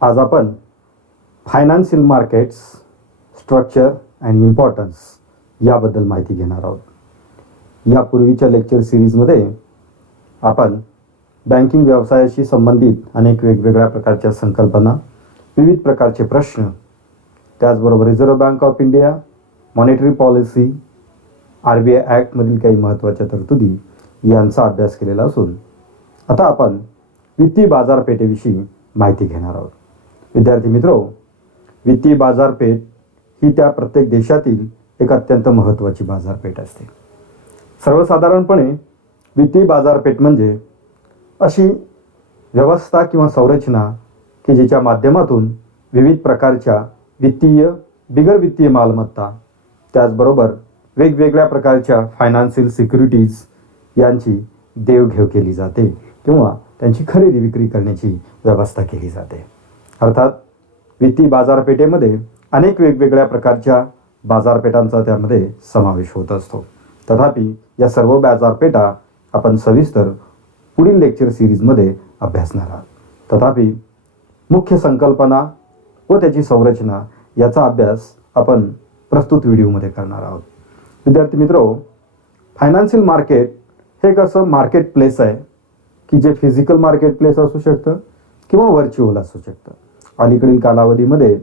आज आपण financial markets structure and importance याबद्दल माहिती घेणार आहोत. यापूर्वीच्या लेक्चर सिरीजमध्ये आपण बँकिंग व्यवसायाशी संबंधित अनेक वेगवेगळ्या प्रकारच्या संकल्पना, विविध प्रकारचे प्रश्न, त्याचबरोबर reserve bank of India, monetary policy, RBI ॲक्टमधील काही महत्त्वाच्या तरतुदी यांचा अभ्यास केलेला असून आता आपण वित्तीय बाजारपेठेविषयी माहिती घेणार आहोत. विद्यार्थी मित्रो, वित्तीय बाजारपेठ ही त्या प्रत्येक देशातील एक अत्यंत महत्त्वाची बाजारपेठ असते. सर्वसाधारणपणे वित्तीय बाजारपेठ म्हणजे अशी व्यवस्था किंवा संरचना की जिच्या माध्यमातून विविध प्रकारच्या वित्तीय, बिगर वित्तीय मालमत्ता, त्याचबरोबर वेगवेगळ्या प्रकारच्या फायनान्शियल सिक्युरिटीज यांची देवघेव केली जाते किंवा त्यांची खरेदी विक्री करण्याची व्यवस्था केली जाते. अर्थात वित्तीय बाजारपेठेमध्ये अनेक वेगवेगळ्या प्रकारच्या बाजारपेठांचा त्यामध्ये समावेश होत असतो. तथापि या सर्व बाजारपेठा आपण सविस्तर पुढील लेक्चर सिरीजमध्ये अभ्यासणार आहोत. तथापि मुख्य संकल्पना व त्याची संरचना याचा अभ्यास आपण प्रस्तुत व्हिडिओमध्ये करणार आहोत. विद्यार्थी मित्रो, फायनान्शियल मार्केट हे एक असं मार्केट प्लेस आहे की जे फिजिकल मार्केट प्लेस असू शकतं किंवा व्हर्च्युअल असू शकतं. अलीकडील कालावधीमध्ये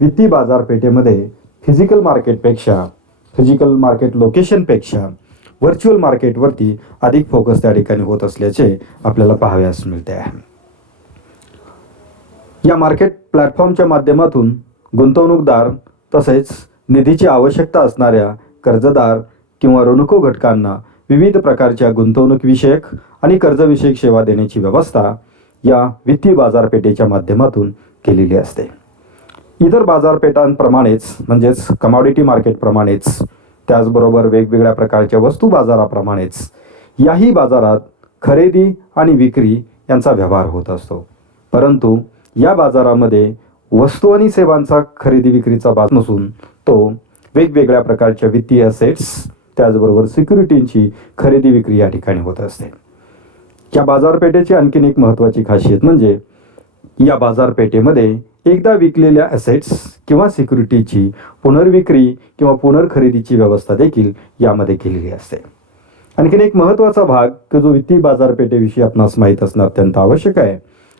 वित्तीय बाजारपेठेमध्ये फिजिकल मार्केट लोकेशनपेक्षा व्हर्च्युअल मार्केटवरती अधिक फोकस त्या ठिकाणी होत असल्याचे आपल्याला पाहावयास मिळते आहे. या मार्केट प्लॅटफॉर्मच्या माध्यमातून गुंतवणूकदार तसेच निधीची आवश्यकता असणाऱ्या कर्जदार किंवा ऋणको घटकांना विविध प्रकारच्या गुंतवणूकविषयक आणि कर्जविषयक सेवा देण्याची व्यवस्था या वित्तीय बाजारपेठेच्या माध्यमातून केलेली असते. इतर बाजारपेठांप्रमाणेच म्हणजेच कमॉडिटी मार्केटप्रमाणेच, त्याचबरोबर वेगवेगळ्या प्रकारच्या वस्तू बाजाराप्रमाणेच याही बाजारात खरेदी आणि विक्री यांचा व्यवहार होत असतो. परंतु या बाजारामध्ये वस्तू आणि सेवांचा खरेदी विक्रीचा बाज नसून तो वेगवेगळ्या प्रकारच्या वित्तीय असेट्स, त्याचबरोबर सिक्युरिटींची खरेदी विक्री या ठिकाणी होत असते. या बाजारपेठेची आणखीन एक महत्त्वाची खासियत म्हणजे या बाजारपेठेमध्ये एकदा विकलेल्या असेट्स किंवा सिक्युरिटीची पुनर्विक्री किंवा पुनर्खरेदीची व्यवस्था देखील यामध्ये केलेली असते. आणखीन एक महत्त्वाचा भाग की जो वित्तीय बाजारपेठेविषयी आपणास माहीत असणं अत्यंत आवश्यक आहे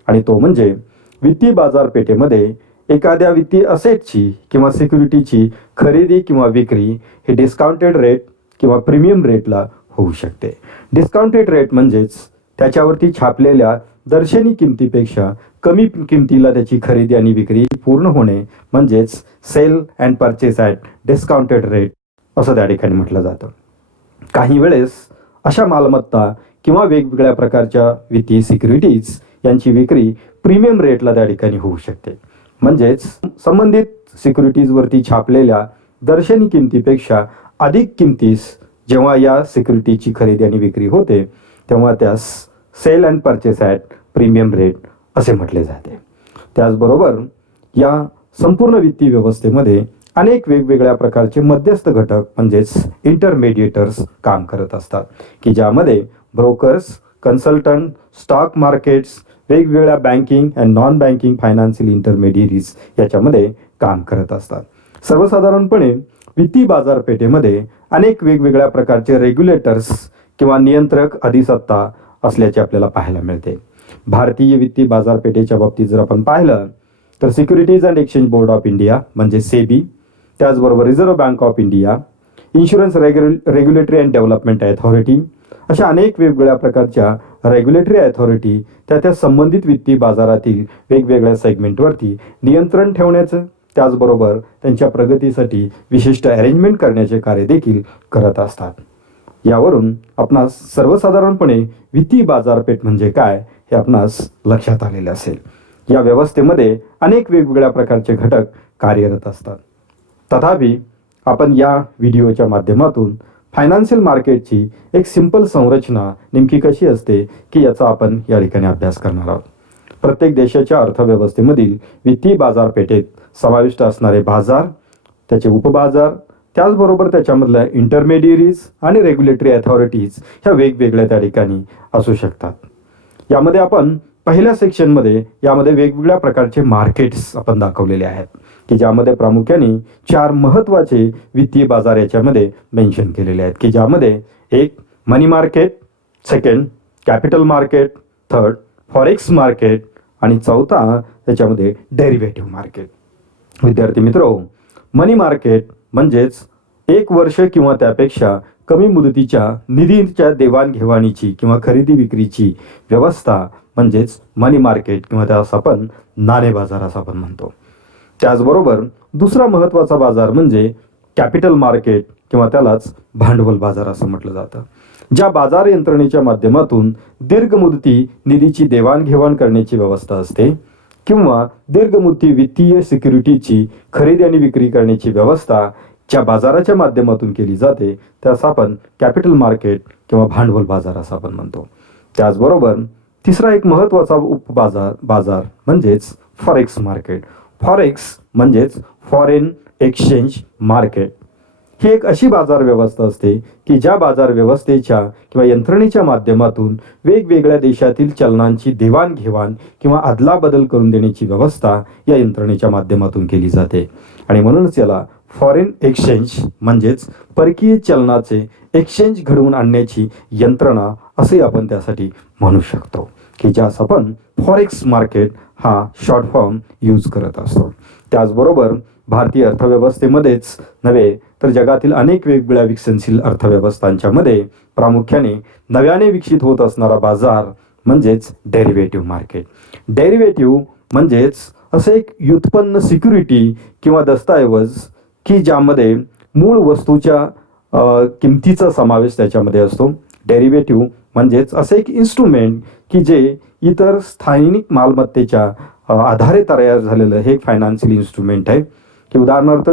आणि तो म्हणजे वित्तीय बाजारपेठेमध्ये एखाद्या वित्तीय असेटची किंवा सिक्युरिटीची खरेदी किंवा विक्री हे डिस्काउंटेड रेट किंवा प्रीमियम रेटला होऊ शकते. डिस्काउंटेड रेट म्हणजेच त्याच्यावरती छापलेल्या दर्शनी किमतीपेक्षा कमी किमतीला त्याची खरेदी आणि विक्री पूर्ण होणे म्हणजेच sale and purchase at discounted rate असं त्या ठिकाणी म्हटलं जातं. काही वेळेस अशा मालमत्ता किंवा वेगवेगळ्या प्रकारच्या वित्तीय सिक्युरिटीज यांची विक्री प्रीमियम रेटला त्या ठिकाणी होऊ शकते. म्हणजेच संबंधित सिक्युरिटीजवरती छापलेल्या दर्शनी किमतीपेक्षा अधिक किमतीस जेव्हा या सिक्युरिटीची खरेदी आणि विक्री होते तेव्हा त्यास sale and purchase at premium rate असे म्हटले जाते. त्याचबरोबर या संपूर्ण वित्तीय व्यवस्थेमध्ये अनेक वेगवेगळ्या प्रकारचे मध्यस्थ घटक म्हणजेच इंटरमेडिएटर्स काम करत असतात की ज्यामध्ये ब्रोकर्स, कन्सल्टंट, स्टॉक मार्केट्स, वेगवेगळ्या banking and non banking financial intermediaries याच्यामध्ये काम करत असतात. सर्वसाधारणपणे वित्तीय बाजारपेठेमध्ये अनेक वेगवेगळ्या प्रकारचे रेग्युलेटर्स किंवा नियंत्रक अधिसत्ता असल्याचे आपल्याला पाहायला मिळते. भारतीय वित्तीय बाजारपेठेच्या बाबतीत जर आपण पाहिलं तर securities and exchange board of India म्हणजे सेबी, त्याचबरोबर reserve bank of India, insurance regulatory and development authority अशा अनेक वेगवेगळ्या प्रकारच्या रेग्युलेटरी अथॉरिटी त्या संबंधित वित्तीय बाजारातील वेगवेगळ्या सेगमेंटवरती नियंत्रण ठेवण्याचं, त्याचबरोबर त्यांच्या प्रगतीसाठी विशिष्ट अरेंजमेंट करण्याचे कार्य देखील करत असतात. यावरून आपणास सर्वसाधारणपणे वित्तीय बाजारपेठ म्हणजे काय हे आपणास लक्षात आलेले असेल. या व्यवस्थेमध्ये अनेक वेगवेगळ्या प्रकारचे घटक कार्यरत असतात. तथापि आपण या व्हिडिओच्या माध्यमातून फायनान्शियल मार्केटची एक सिंपल संरचना नेमकी कशी असते की याचा आपण या ठिकाणी अभ्यास करणार आहोत. प्रत्येक देशाच्या अर्थव्यवस्थेमधील वित्तीय बाजारपेठेत समाविष्ट असणारे बाजार, त्याचे उपबाजार, त्याचबरोबर त्याच्यामधल्या इंटरमेडिएरीज आणि रेग्युलेटरी अथॉरिटीज ह्या वेगवेगळ्या त्या ठिकाणी असू शकतात. यामध्ये आपण पहिल्या सेक्शनमध्ये यामध्ये वेगवेगळ्या प्रकारचे मार्केट्स आपण दाखवलेले आहेत की ज्यामध्ये प्रामुख्याने 4 महत्त्वाचे वित्तीय बाजार याच्यामध्ये मेन्शन केलेले आहेत की ज्यामध्ये एक money market, second capital market, third forex market आणि चौथा त्याच्यामध्ये डेरिव्हेटिव्ह मार्केट. विद्यार्थी मित्रो, मनी मार्केट म्हणजेच 1 वर्ष किंवा त्यापेक्षा कमी मुदतीच्या निधीच्या देवाणघेवाणीची किंवा खरेदी विक्रीची व्यवस्था म्हणजेच मनी मार्केट किंवा त्यास आपण नाणे बाजार असं आपण म्हणतो. त्याचबरोबर दुसरा महत्त्वाचा बाजार म्हणजे कॅपिटल मार्केट किंवा त्यालाच भांडवल बाजार असं म्हटलं जातं. ज्या बाजार यंत्रणेच्या माध्यमातून दीर्घ मुदती निधीची देवाणघेवाण करण्याची व्यवस्था असते किंवा दीर्घ मुदती वित्तीय सिक्युरिटीची खरेदी आणि विक्री करण्याची व्यवस्था ज्या बाजाराच्या माध्यमातून केली जाते त्यास आपण कॅपिटल मार्केट किंवा भांडवल बाजार असं आपण म्हणतो. त्याचबरोबर तिसरा एक महत्त्वाचा उपबाजार म्हणजेच फॉरेक्स मार्केट. फॉरेक्स म्हणजेच फॉरेन एक्सचेंज मार्केट. ही एक अशी बाजार व्यवस्था असते की ज्या बाजार व्यवस्थेच्या किंवा यंत्रणेच्या माध्यमातून वेगवेगळ्या देशातील चलनांची देवाणघेवाण किंवा अदलाबदल करून देण्याची व्यवस्था या यंत्रणेच्या माध्यमातून केली जाते आणि म्हणूनच याला फॉरेन एक्सचेंज म्हणजेच परकीय चलनाचे एक्सचेंज घडवून आणण्याची यंत्रणा असे आपण त्यासाठी म्हणू शकतो की ज्यास आपण फॉरेक्स मार्केट हा शॉर्ट फॉर्म यूज करत असतो. त्याचबरोबर भारतीय अर्थव्यवस्थेमध्येच नव्हे तर जगातील अनेक वेगवेगळ्या विकसनशील अर्थव्यवस्थांच्या मध्ये प्रामुख्याने नव्याने विकसित होत असणारा बाजार म्हणजेच डेरिव्हेटिव्ह मार्केट. डेरिव्हेटिव्ह म्हणजेच असे एक व्युत्पन्न सिक्युरिटी किंवा दस्तऐवज की ज्यामध्ये मूळ वस्तूच्या किमतीचा समावेश त्याच्यामध्ये असतो. डेरिव्हेटिव्ह म्हणजेच असे एक इन्स्ट्रुमेंट की जे इतर स्थानिक मालमत्तेच्या आधारे तयार झालेलं हे एक फायनान्शियल इन्स्ट्रुमेंट आहे की उदाहरणार्थ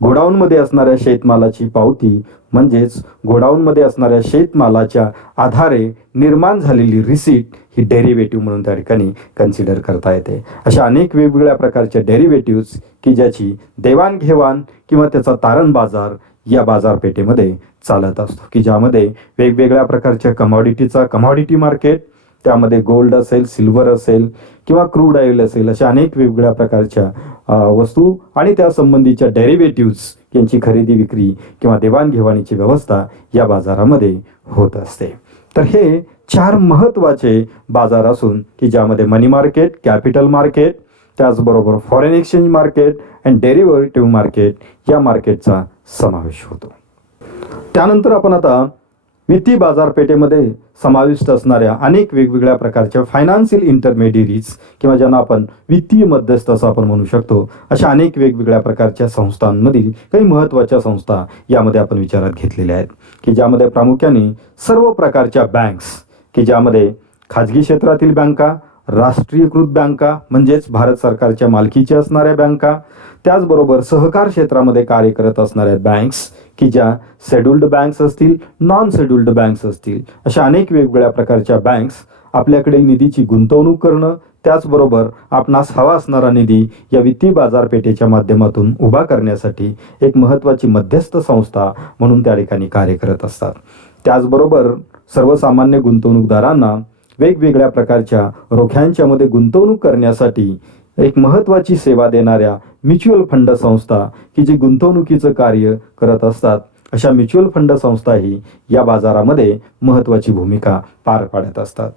गोडाऊनमध्ये असणाऱ्या शेतमालाची पावती म्हणजेच गोडाऊनमध्ये असणाऱ्या शेतमालाच्या आधारे निर्माण झालेली रिसीट ही डेरिव्हेटिव्ह म्हणून त्या ठिकाणी कन्सिडर करता येते. अशा अनेक वेगवेगळ्या प्रकारच्या डेरिव्हेटिव्ह्ज की ज्याची देवाणघेवाण किंवा त्याचा तारण बाजार या बाजारपेठेमध्ये चालत असतो की ज्यामध्ये वेगवेगळ्या प्रकारच्या कमॉडिटी मार्केट, त्यामध्ये गोल्ड असेल, सिल्वर असेल किंवा क्रूड ऑइल असेल अशा अनेक वेगवेगळ्या प्रकारच्या वस्तू आणि त्या संबंधीच्या डेरिव्हेटिव्ह्ज यांची खरेदी विक्री किंवा देवाणघेवाणीची व्यवस्था या बाजारामध्ये होत असते. तर हे 4 महत्त्वाचे बाजार असून की ज्यामध्ये मनी मार्केट, कॅपिटल मार्केट, त्याचबरोबर foreign exchange market and derivative market या मार्केटचा समावेश होतो. त्यानंतर आपण आता वित्तीय बाजारपेठेमध्ये समाविष्ट असणाऱ्या अनेक वेगवेगळ्या प्रकारच्या फायनान्शियल इंटरमेडियरीज किंवा ज्यांना आपण वित्तीय मध्यस्थ असं आपण म्हणू शकतो अशा अनेक वेगवेगळ्या प्रकारच्या संस्थांमधील काही महत्त्वाच्या संस्था यामध्ये आपण विचारात घेतलेल्या आहेत की ज्यामध्ये प्रामुख्याने सर्व प्रकारच्या बँक्स की ज्यामध्ये खाजगी क्षेत्रातील बँका, राष्ट्रीयकृत बँका म्हणजेच भारत सरकारच्या मालकीच्या असणाऱ्या बँका, त्याचबरोबर सहकार क्षेत्रामध्ये कार्य करत असणाऱ्या बँक्स की ज्या शेड्युल्ड बँक्स असतील, नॉन शेड्युल्ड बँक्स असतील अशा अनेक वेगवेगळ्या प्रकारच्या बँक्स आपल्याकडील निधीची गुंतवणूक करणं, त्याचबरोबर आपणास हवा असणारा निधी या वित्तीय बाजारपेठेच्या माध्यमातून उभा करण्यासाठी एक महत्त्वाची मध्यस्थ संस्था म्हणून त्या ठिकाणी कार्य करत असतात. त्याचबरोबर सर्वसामान्य गुंतवणूकदारांना वेगवेगळ्या प्रकारच्या रोख्यांच्या मध्ये गुंतवणूक करण्यासाठी एक महत्त्वाची सेवा देणाऱ्या म्युच्युअल फंड संस्था की जी गुंतवणुकीचं कार्य करत असतात अशा म्युच्युअल फंड संस्थाही या बाजारामध्ये महत्त्वाची भूमिका पार पाडत असतात.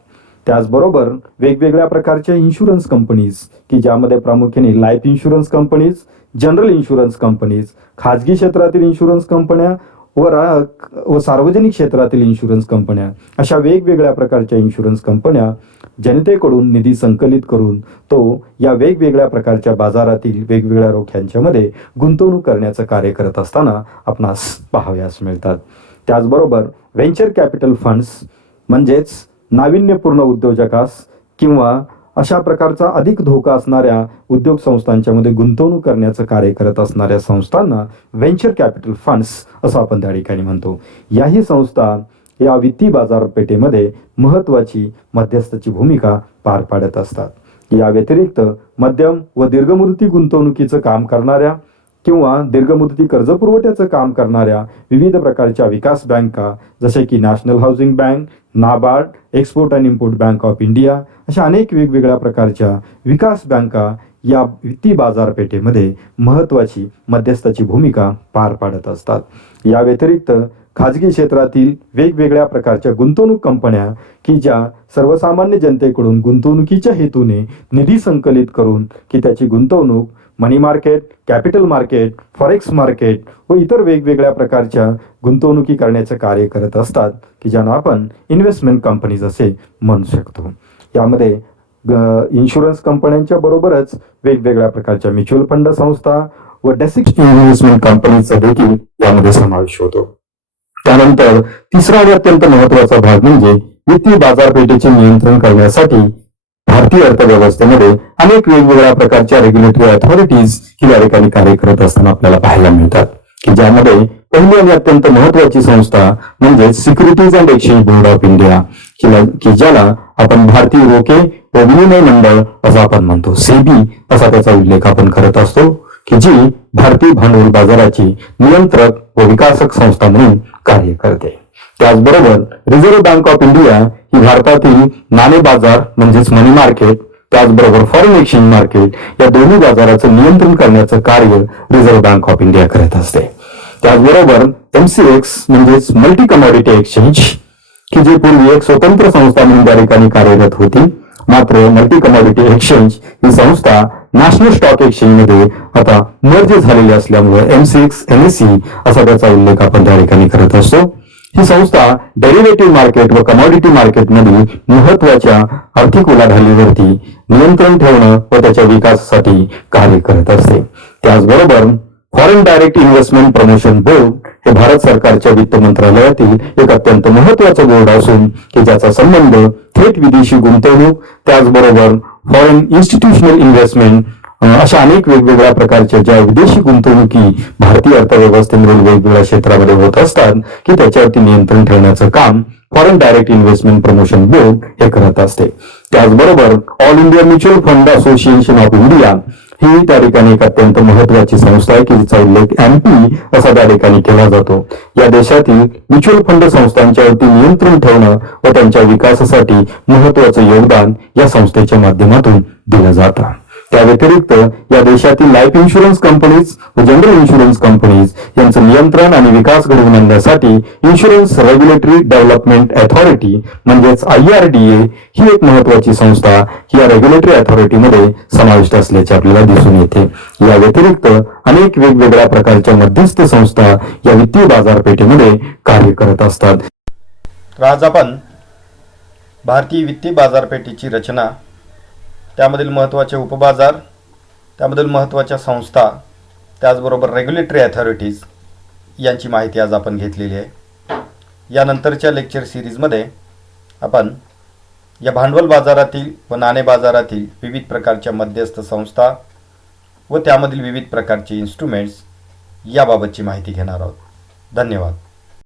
त्याचबरोबर वेगवेगळ्या प्रकारच्या इन्शुरन्स कंपनीज की ज्यामध्ये प्रामुख्याने life insurance companies, general insurance companies, खाजगी क्षेत्रातील इन्शुरन्स कंपन्या व सार्वजनिक क्षेत्रातील इन्शुरन्स कंपन्या अशा वेगवेगळ्या प्रकारच्या इन्शुरन्स कंपन्या जनतेकडून निधी संकलित करून तो या वेगवेगळ्या प्रकारच्या बाजारातील वेगवेगळ्या रोख्यांच्या मध्ये गुंतवणूक करण्याचं कार्य करत असताना आपणास पाहावयास मिळतात. त्याचबरोबर व्हेंचर कॅपिटल फंड्स म्हणजेच नाविन्यपूर्ण उद्योजकास किंवा अशा प्रकारचा अधिक धोका असणाऱ्या उद्योग संस्थांच्या मध्ये गुंतवणूक करण्याचं कार्य करत असणाऱ्या संस्थांना व्हेंचर कॅपिटल फंड्स असं आपण त्या ठिकाणी म्हणतो. याही संस्था या वित्तीय बाजारपेठेमध्ये महत्त्वाची मध्यस्थाची भूमिका पार पाडत असतात. या व्यतिरिक्त मध्यम व दीर्घमुदती गुंतवणुकीचं काम करणाऱ्या किंवा दीर्घमुदती कर्ज पुरवठ्याचं काम करणाऱ्या विविध प्रकारच्या विकास बँका जसे की national housing bank, NABARD, export and import bank of India अशा अनेक वेगवेगळ्या प्रकारच्या विकास बँका या वित्तीय बाजारपेठेमध्ये महत्त्वाची मध्यस्थाची भूमिका पार पाडत असतात. या व्यतिरिक्त खाजगी क्षेत्रातील वेगवेगळ्या प्रकारच्या गुंतवणूक कंपन्या की ज्या सर्वसामान्य जनतेकडून गुंतवणुकीच्या हेतूने निधी संकलित करून की त्याची गुंतवणूक money market, capital market, forex market व इतर वेगवेगळ्या प्रकारच्या गुंतवणुकी करण्याचे कार्य करत असतात की ज्यांना आपण इन्व्हेस्टमेंट कंपनीज असे म्हणू शकतो. यामध्ये इन्शुरन्स कंपन्यांच्या बरोबरच वेगवेगळ्या प्रकारच्या म्युच्युअल फंड संस्था व डेसिक्स इन्व्हेस्टमेंट कंपनीचा देखील यामध्ये समावेश होतो. त्यानंतर तिसरा आणि अत्यंत महत्त्वाचा भाग म्हणजे वित्तीय बाजारपेठेचे नियंत्रण करण्यासाठी भारतीय अर्थव्यवस्थेमध्ये अनेक वेगवेगळ्या प्रकारच्या रेग्युलेटरी अथॉरिटीज ही या ठिकाणी कार्य करत असताना आपल्याला पाहायला मिळतात की ज्यामध्ये पहिली आणि अत्यंत महत्त्वाची संस्था म्हणजे securities and exchange board of India की ज्याला आपण भारतीय रोखे व विनिमय मंडळ असं आपण म्हणतो, सेबी असा त्याचा उल्लेख आपण करत असतो की जी भारतीय भांडवल बाजाराची नियंत्रक व विकासक संस्था म्हणून कार्य करते. त्याचबरोबर रिझर्व्ह बँक ऑफ इंडिया ही भारतातील नाणे बाजार म्हणजेच मनी मार्केट, त्याचबरोबर फॉरेन एक्सचेंज मार्केट या दोन्ही बाजाराचं नियंत्रण करण्याचं कार्य रिझर्व्ह बँक ऑफ इंडिया करत असते. त्याचबरोबर MCX म्हणजेच मल्टी कमॉडिटी एक्सचेंज की जी पूर्वी एक स्वतंत्र संस्था म्हणून त्या ठिकाणी कार्यरत होती, मात्र मल्टी कमॉडिटी एक्सचेंज ही संस्था नॅशनल स्टॉक एक्सचेंज मध्ये आता मर्ज झालेली असल्यामुळे MCX NSE असा त्याचा उल्लेख आपण त्या ठिकाणी करत असतो. ही संस्था डेरिव्हेटिव्ह मार्केट व कमॉडिटी मार्केटमधील महत्वाच्या आर्थिक उलाढालीवरती नियंत्रण ठेवणं व त्याच्या विकासासाठी कार्य करत असते. त्याचबरोबर foreign direct investment promotion board हे भारत सरकारच्या वित्त मंत्रालयातील एक अत्यंत महत्वाचं बोर्ड असून की ज्याचा संबंध थेट विदेशी गुंतवणूक, त्याचबरोबर फॉरेन इन्स्टिट्यूशनल इन्व्हेस्टमेंट अशा अनेक वेगवेगळ्या प्रकारच्या ज्या विदेशी गुंतवणुकी भारतीय अर्थव्यवस्थेमधील वेगवेगळ्या क्षेत्रामध्ये होत असतात की त्याच्यावरती नियंत्रण ठेवण्याचं काम foreign direct investment promotion board हे करत असते. त्याचबरोबर all India mutual fund association of India ही त्या ठिकाणी एक अत्यंत महत्वाची संस्था आहे की जिचा उल्लेख MP असा त्या ठिकाणी केला जातो. या देशातील म्युच्युअल फंड संस्थांच्यावरती नियंत्रण ठेवणं व त्यांच्या विकासासाठी महत्वाचं योगदान या संस्थेच्या माध्यमातून दिलं जातं. त्या व्यतिरिक्त या देशातील लाईफ इन्शुरन्स कंपनीज व जनरल इन्शुरन्स कंपनीज यांचं नियंत्रण आणि विकास घडवून आणण्यासाठी इन्शुरन्स रेग्युलेटरी डेव्हलपमेंट अथॉरिटी म्हणजेच IRDA ही एक महत्वाची संस्था या रेग्युलेटरी अथॉरिटीमध्ये समाविष्ट असल्याचे आपल्याला दिसून येते. या व्यतिरिक्त अनेक वेगवेगळ्या प्रकारच्या मध्यस्थ संस्था या वित्तीय बाजारपेठेमध्ये कार्य करत असतात. तर आज आपण भारतीय वित्तीय बाजारपेठेची रचना, त्यामधील महत्त्वाचे उपबाजार, त्यामधील महत्त्वाच्या संस्था, त्याचबरोबर रेग्युलेटरी अथॉरिटीज यांची माहिती आज आपण घेतलेली आहे. यानंतरच्या लेक्चर सिरीजमध्ये आपण या भांडवल बाजारातील व नाणे बाजारातील विविध प्रकारच्या मध्यस्थ संस्था व त्यामधील विविध प्रकारचे इन्स्ट्रुमेंट्स याबाबतची माहिती घेणार आहोत. धन्यवाद.